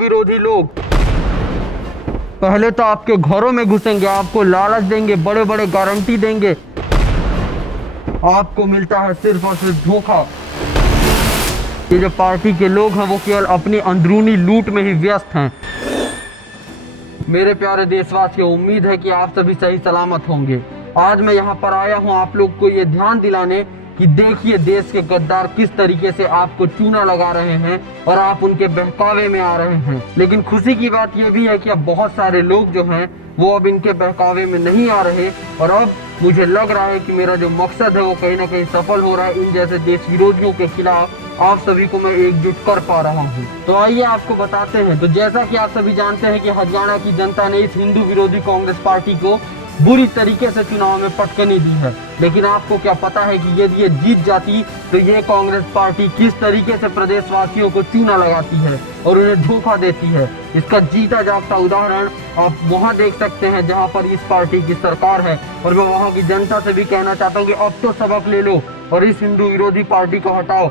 विरोधी लोग पहले तो आपके घरों में घुसेंगे, आपको लालच देंगे, बड़े बड़े गारंटी देंगे, आपको मिलता है सिर्फ और सिर्फ धोखा। ये जो पार्टी के लोग हैं वो केवल अपनी अंदरूनी लूट में ही व्यस्त हैं। मेरे प्यारे देशवासियों, उम्मीद है कि आप सभी सही सलामत होंगे। आज मैं यहाँ पर आया हूँ आप लोग को ये ध्यान दिलाने कि देखिए देश के गद्दार किस तरीके से आपको चूना लगा रहे हैं और आप उनके बहकावे में आ रहे हैं। लेकिन खुशी की बात यह भी है कि अब बहुत सारे लोग जो हैं वो अब इनके बहकावे में नहीं आ रहे और अब मुझे लग रहा है कि मेरा जो मकसद है वो कहीं ना कहीं सफल हो रहा है। इन जैसे देश विरोधियों के खिलाफ आप सभी को मैं एकजुट कर पा रहा हूँ। तो आइए आपको बताते हैं। तो जैसा कि आप सभी जानते हैं कि हरियाणा की जनता ने इस हिंदू विरोधी कांग्रेस पार्टी को बुरी तरीके से चुनाव में पटकनी दी है। लेकिन आपको क्या पता है कि यदि ये जीत जाती तो ये कांग्रेस पार्टी किस तरीके से प्रदेशवासियों को चूना लगाती है और उन्हें धोखा देती है। इसका जीता जागता उदाहरण आप वहां देख सकते हैं जहां पर इस पार्टी की सरकार है। और मैं वहां की जनता से भी कहना चाहता हूँ कि अब तो सबक ले लो और इस हिंदू विरोधी पार्टी को हटाओ।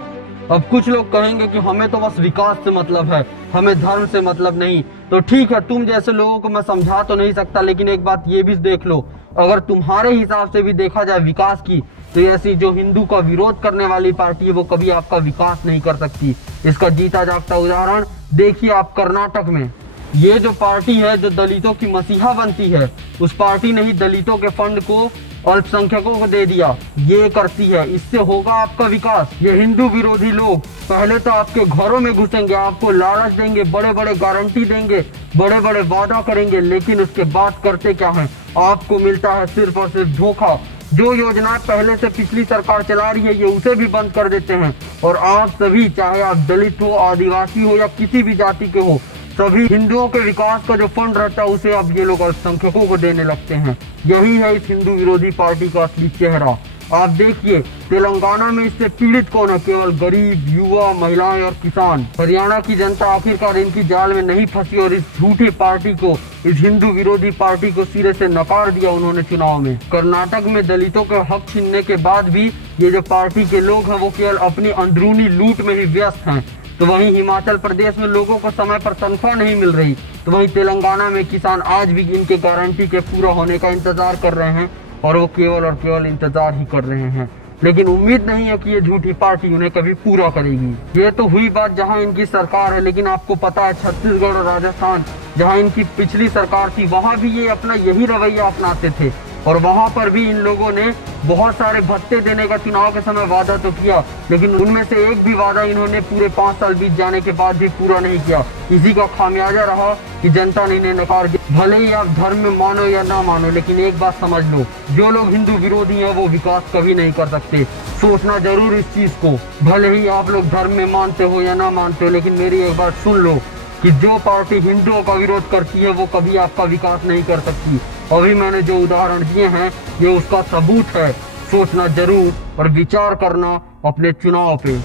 अब कुछ लोग कहेंगे कि हमें तो बस विकास से मतलब है, हमें धर्म से मतलब नहीं। तो ठीक है, तुम जैसे लोगों को मैं समझा तो नहीं सकता, लेकिन एक बात ये भी देख लो, अगर तुम्हारे हिसाब से भी देखा जाए विकास की, तो ऐसी जो हिंदू का विरोध करने वाली पार्टी है वो कभी आपका विकास नहीं कर सकती। इसका जीता जागता उदाहरण देखिए आप कर्नाटक में। ये जो पार्टी है जो दलितों की मसीहा बनती है, उस पार्टी ने ही दलितों के फंड को अल्पसंख्यकों को दे दिया। ये करती है, इससे होगा आपका विकास। ये हिंदू विरोधी लोग पहले तो आपके घरों में घुसेंगे, आपको लालच देंगे, बड़े बड़े गारंटी देंगे, बड़े बड़े वादा करेंगे, लेकिन उसके बाद करते क्या है? आपको मिलता है सिर्फ और सिर्फ धोखा। जो योजना पहले से पिछली सरकार चला रही है ये उसे भी बंद कर देते हैं और आप सभी, चाहे आप दलित हो, आदिवासी हो या किसी भी जाति के हो, सभी हिंदुओं के विकास का जो फंड रहता है उसे अब ये लोग अल्पसंख्यकों को देने लगते हैं। यही है इस हिंदू विरोधी पार्टी का असली चेहरा। आप देखिए तेलंगाना में इससे पीड़ित कौन है? केवल गरीब, युवा, महिलाएं और किसान। हरियाणा की जनता आखिरकार इनकी जाल में नहीं फंसी और इस झूठी पार्टी को, इस हिंदू विरोधी पार्टी को सिरे से नकार दिया उन्होंने चुनाव में। कर्नाटक में दलितों के हक छीनने के बाद भी ये जो पार्टी के लोग हैं वो केवल अपनी अंदरूनी लूट में ही व्यस्त हैं। तो वहीं हिमाचल प्रदेश में लोगों को समय पर तनख्वाह नहीं मिल रही, तो वहीं तेलंगाना में किसान आज भी इनके गारंटी के पूरा होने का इंतजार कर रहे हैं और वो केवल और केवल इंतजार ही कर रहे हैं। लेकिन उम्मीद नहीं है कि ये झूठी पार्टी उन्हें कभी पूरा करेगी। ये तो हुई बात जहां इनकी सरकार है, लेकिन आपको पता है छत्तीसगढ़ और राजस्थान जहां इनकी पिछली सरकार थी वहां भी ये अपना यही रवैया अपनाते थे और वहां पर भी इन लोगों ने बहुत सारे भत्ते देने का चुनाव के समय वादा तो किया, लेकिन उनमें से एक भी वादा इन्होंने पूरे 5 साल बीत जाने के बाद भी पूरा नहीं किया। इसी का खामियाजा रहा कि जनता ने इन्हें नकार दिया। भले ही आप धर्म में मानो या ना मानो, लेकिन एक बात समझ लो, जो लोग हिंदू विरोधी हैं वो विकास कभी नहीं कर सकते। सोचना जरूर इस चीज को। भले ही आप लोग धर्म में मानते हो या ना मानते हो, लेकिन मेरी एक बात सुन लो कि जो पार्टी हिंदुओं का विरोध करती है वो कभी आपका विकास नहीं कर सकती। अभी मैंने जो उदाहरण दिए हैं ये उसका सबूत है। सोचना जरूर और विचार करना अपने चुनाव पे।